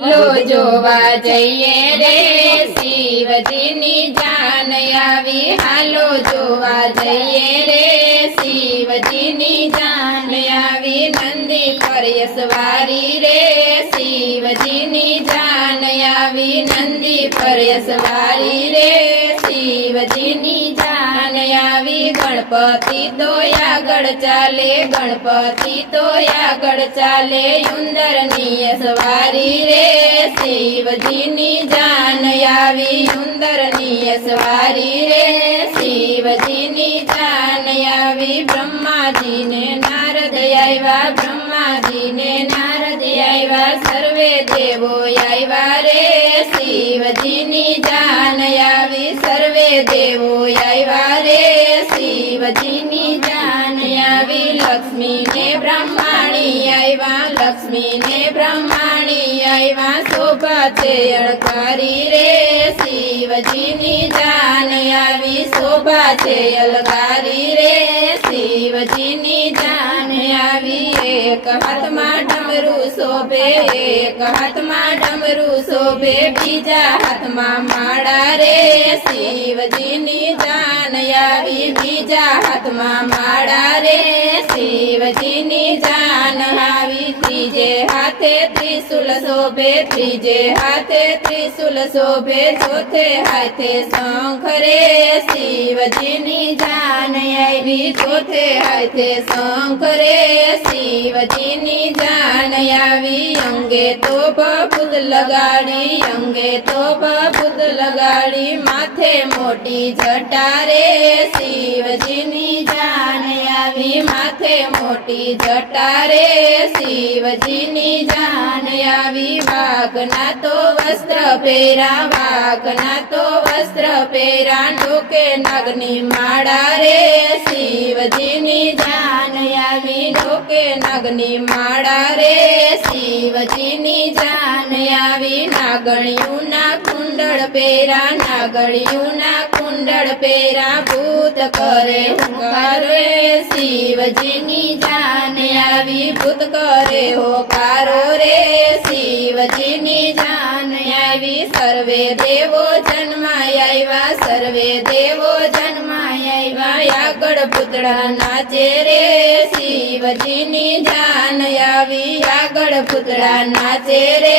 લો જોવા જઈએ રે શિવજીની જાન આવી હાલો જોવા જઈએ રે શિવજીની જાન આવી નંદી પર સવારી રે શિવજીની જાન આવી નંદી પર સવારી રે શિવજીની જાન આવી ગણપતિ તો આગળ ચાલે ગણપતિ તો આગળ ચાલે ઉંદરની સવારી રે શિવજીની જાન આવી ઉંદરની સવારી રે શિવજીની જાન આવી બ્રહ્માજીને નારદ આવ્યા બ્રહ્માજીને નારદ આવ્યા સર્વે દેવો આવ્યા રે શિવજીની જાન આવી સર્વે દેવો આવ્યા રે શિવજીની જાન આવી લક્ષ્મીને બ્રહ્માણી આવ્યા લક્ષ્મીને બ્રહ્માણી આવ્યા શોભા છે અળકારી રે શિવજીની જાન આવી શોભા છે અલકારી રે શિવજીની જાન આવી એક હાથમાં ડમરું શોભે એક હાથમાં ડમરું શોભે બીજા હાથમાં માળા રે શિવજીની જાન આવી બીજા હાથમાં માળા રે શિવજીની જાન આવી ત્રીજે હાથે ત્રિશુલ શોભે ત્રીજે હાથે ત્રિશુલ શોભે ચોથે હાથે શંખ રે શિવજીની જાન આવી ચોથે હાથે શંખ રે શિવજીની જાન આવી અંગે તો બબૂદ લગાડી અંગે તો બબૂદ લગાડી માથે મોટી જટા રે શિવજીની જાન આવી માથે મોટી જટા રે શિવજીની જાન આવી વાઘના તો વસ્ત્ર પહેરા વાઘના તો વસ્ત્ર પહેરા ડોકે નાગની માળા રે શિવજીની જાન આવી ડોકે નાગની માળા રે શિવજીની જાન આવી નાગણિયું ના કુંડળ પહેરા નાગણિયું ના કુંડળ પહેરા ભૂત કરે હુંકાર રે શિવજીની જાન આવી ભૂત કરે હોકારો રે શિવજીની જાન આવી સર્વે દેવો જન્માય આવ્યા સર્વે દેવો જન્માય આવ્યા આગળ પૂતળા નાચે રે શિવજીની જાન આવી આગળ પૂતળા નાચે રે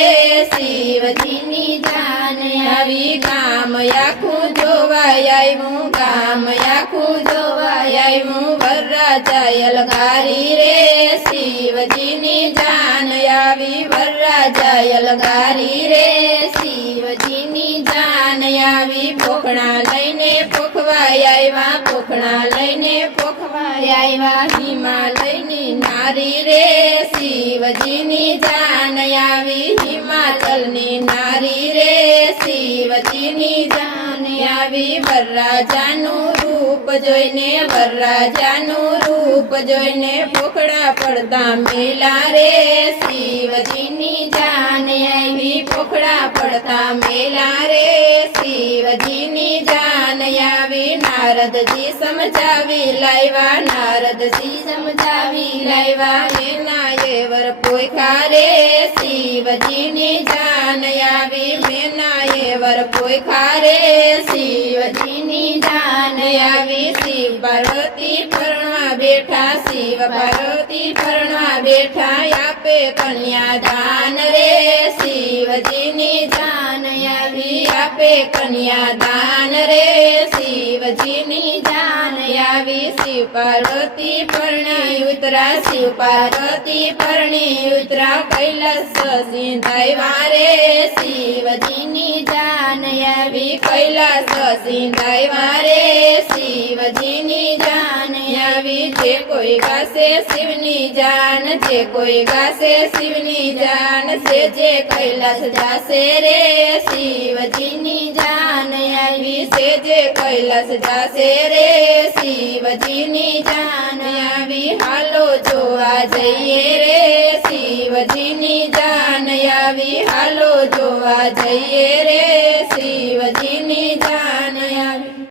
શિવજીની જાન આવી ગામ આખું જોવાય આવ્યું ગામ આખું જોવાય આવ્યું વરરાજા અલગારી રે શિવજીની જાન આવી વરરાજા અલગારી રે શિવજીની જાન આવી પોખણા લઈને પોખવાય આવ્યા પોખણા લઈને પોખવાય આવ્યા હિમાલયની નારી રે શિવજીની જાન આવી હિમાચલની નારી રે શિવજીની જાન આવી વરરાજાનું રૂપ જોઈને વરરાજાનું રૂપ જોઈને પોખડા પડતા મેલા રે શિવજીની જાન આવી પોખડા પડતા મેલા રે શિવજીની જાન આવી નારદજી સમજાવી લાવ્યા નારદજી સમજાવી લાવ્યા એના એવર પોખા રે શિવજીની જાન આવી મેના એવર પોખા રે શિવજીની જાન આવી શિવ પાર્વતી પરણવા બેઠા શિવ પાર્વતી પરણવા બેઠા આપે કન્યા દાન રે શિવજીની જાન આવી આપે કન્યા દાન રે શિવજીની જાન આવી શિવ પાર્વતી પરણી ઉતરા શિવ પાર્વતી પરણી ઉતરા કૈલાસ સિંધાવ્યા રે શિવજીની જાન આવી કૈલાસ સિંધાવ્યા રે શિવજીની જાન આવી જે કોઈ ગાશે શિવની જાન જે કોઈ ગાશે શિવની જાન જે કૈલાસ જાશે રે શિવજીની જાન આવી જે કૈલાસ જાશે રે શિવજીની જાન આવી હાલો જોવા જઈએ રે શિવજીની જાન આવી હાલો જોવા જઈએ રે